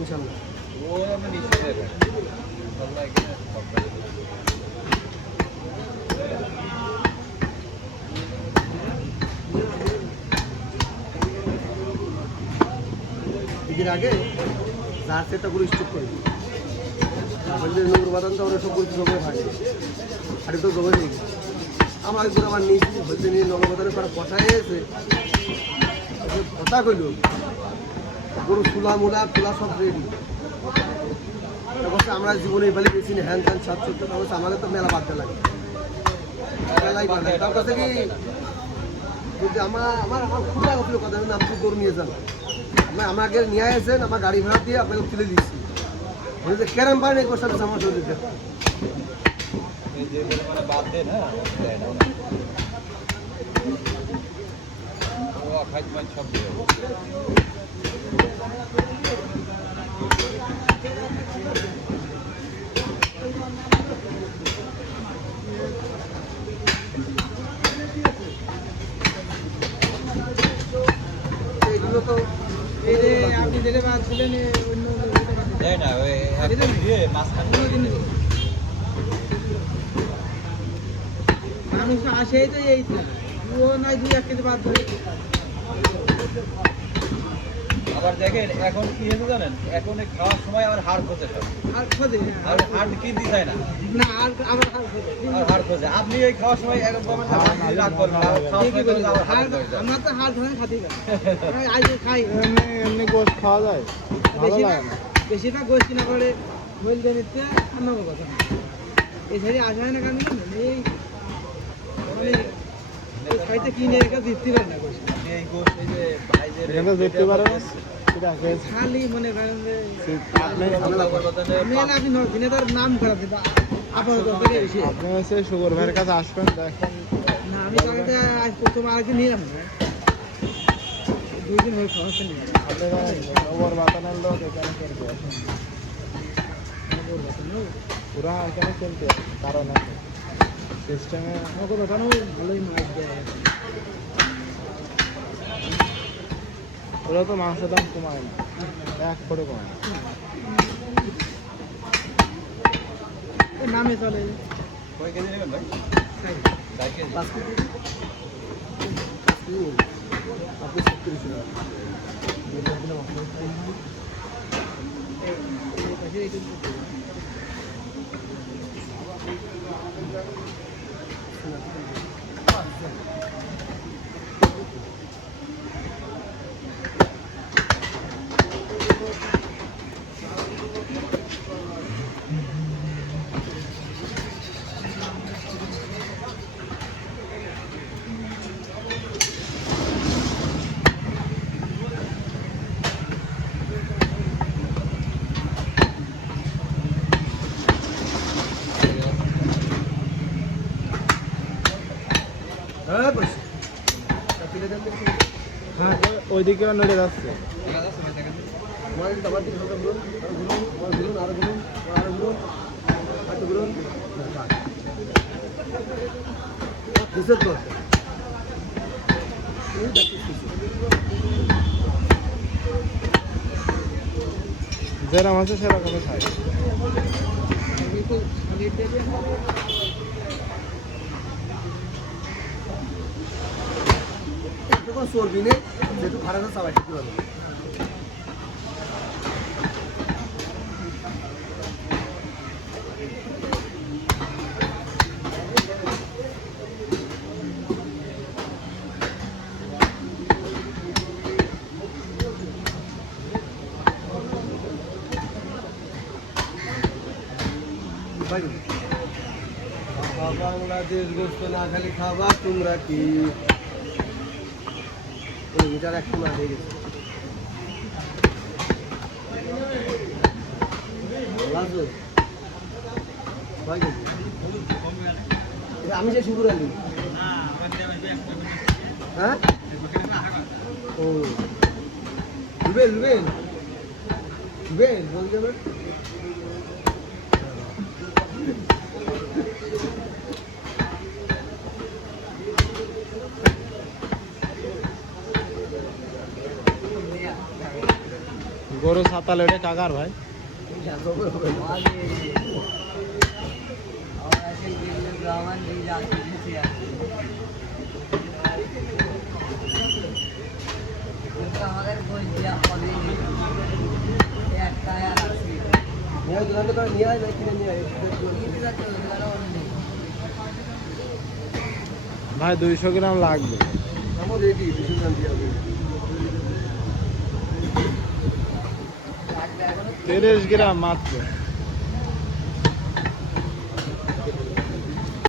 ইনশাল্লাহ। ও আমি নিশ্চয় ঈদের আগে যার সেটা করে স্টক করি বললে নূর বাদান তো আমরা সব বলছি জমে থাকে আর তো জমে নেই আমার একজন আমার নিয়েছি বলতে নিয়ে নববাদানের পর কষাই এসে কথা কইল গরু চুলা মুলা খোলা সব রেডি অবশ্যই আমরা জীবনে এবারে বেশি না হ্যান ত্যান সাত সত্তর অবশ্যই আমাদের তো মেলা বাদতে লাগে মেলাই বানায় তার কাছে কি যদি আমার আমার আমার খুব লাগছিল কথা আমি তো গরু নিয়ে যান আমাকে নিয়ে আসেন আমার গাড়ি ভাড়া দিয়ে আপনাকে তুলে দিচ্ছি বলছে ক্যারাম পারেন এই কোর্সটা আমার শরীর বাদ দেন হ্যাঁ সব এগুলো তো আপনি যেটা ছিলেন না ওই মানুষ আসেই তো এই ও নয় 2-1 কেজি বাদ ধরে আবার দেখেন এখন কি হয়েছে জানেন এখন খাওয়ার সময় আবার হাড় খোঁজে সব আর খোঁজে আর হাড় কিনতে চায় না না আর আবার হাড় খোঁজে আর হাড় খোঁজে আপনি এই খাওয়ার সময় একদম রাত করবেন আমরা তো হাড় ধরে খাতি না আজ খাই এমনি গোস্ত খাওয়া যায় ভালো লাগে না বেশিরভাগ গোস্ত কিনা করে বলতে নিতে অন্য কথা এই সাইডে আসা হয় না কেন এই খাইতে কিনে রেখে দিতে পারে না গোস্ত এই গোস্ত এই যে ভাইদের এখানে দেখতে পারেন খালি মনে করেন যে আপনি আপনি দিনে তার নাম খারাপ দিবা আপাতত থেকে বেশি আপনি হচ্ছে সুগর ভাইয়ের কাছে আসবেন দেখেন না আমি তাকে আজ প্রথম আরেকদিন নিলাম না 2 দিন হয়ে সমস্যা নেই আপনি ওর বাতানের লোক এখানে কিনতে আসেন পুরা এখানে কিনতে আসেন কারণ আছে সিস্টেমে আমাকে বাতানো ভালোই মাছ দেয় ওরা তো মাংসের দাম কমায় না 1 করে কমায় নামে চলে কয় কেজি নেবেন ভাই 4 কেজি 5 কেজি আপনি 70 ছিল হ্যাঁ ওইদিকে নড়ে যাচ্ছে যেরকম আছে সেরকমই খায় চর্বি নেই যেহেতু খারাপ সবাই খেতে পারবে বাংলাদেশ গোস্ত না খালি খাবা তোমরা কি মিটার 100 না হয়ে গেছে আমি যে শুরু আনি হ্যাঁ ও লুবেন লুবেন লুবেন বল যাবে গরু ছাতা তাহলে ওটা কাকার ভাই? নিয়ে দোকান থেকে নিয়ে আয় না কিনে নিয়ে আয় ভাই 200 গ্রাম লাগবে। আমার রেডি 200 গ্রাম দিয়ে হবে 30 গ্রাম মাত্র।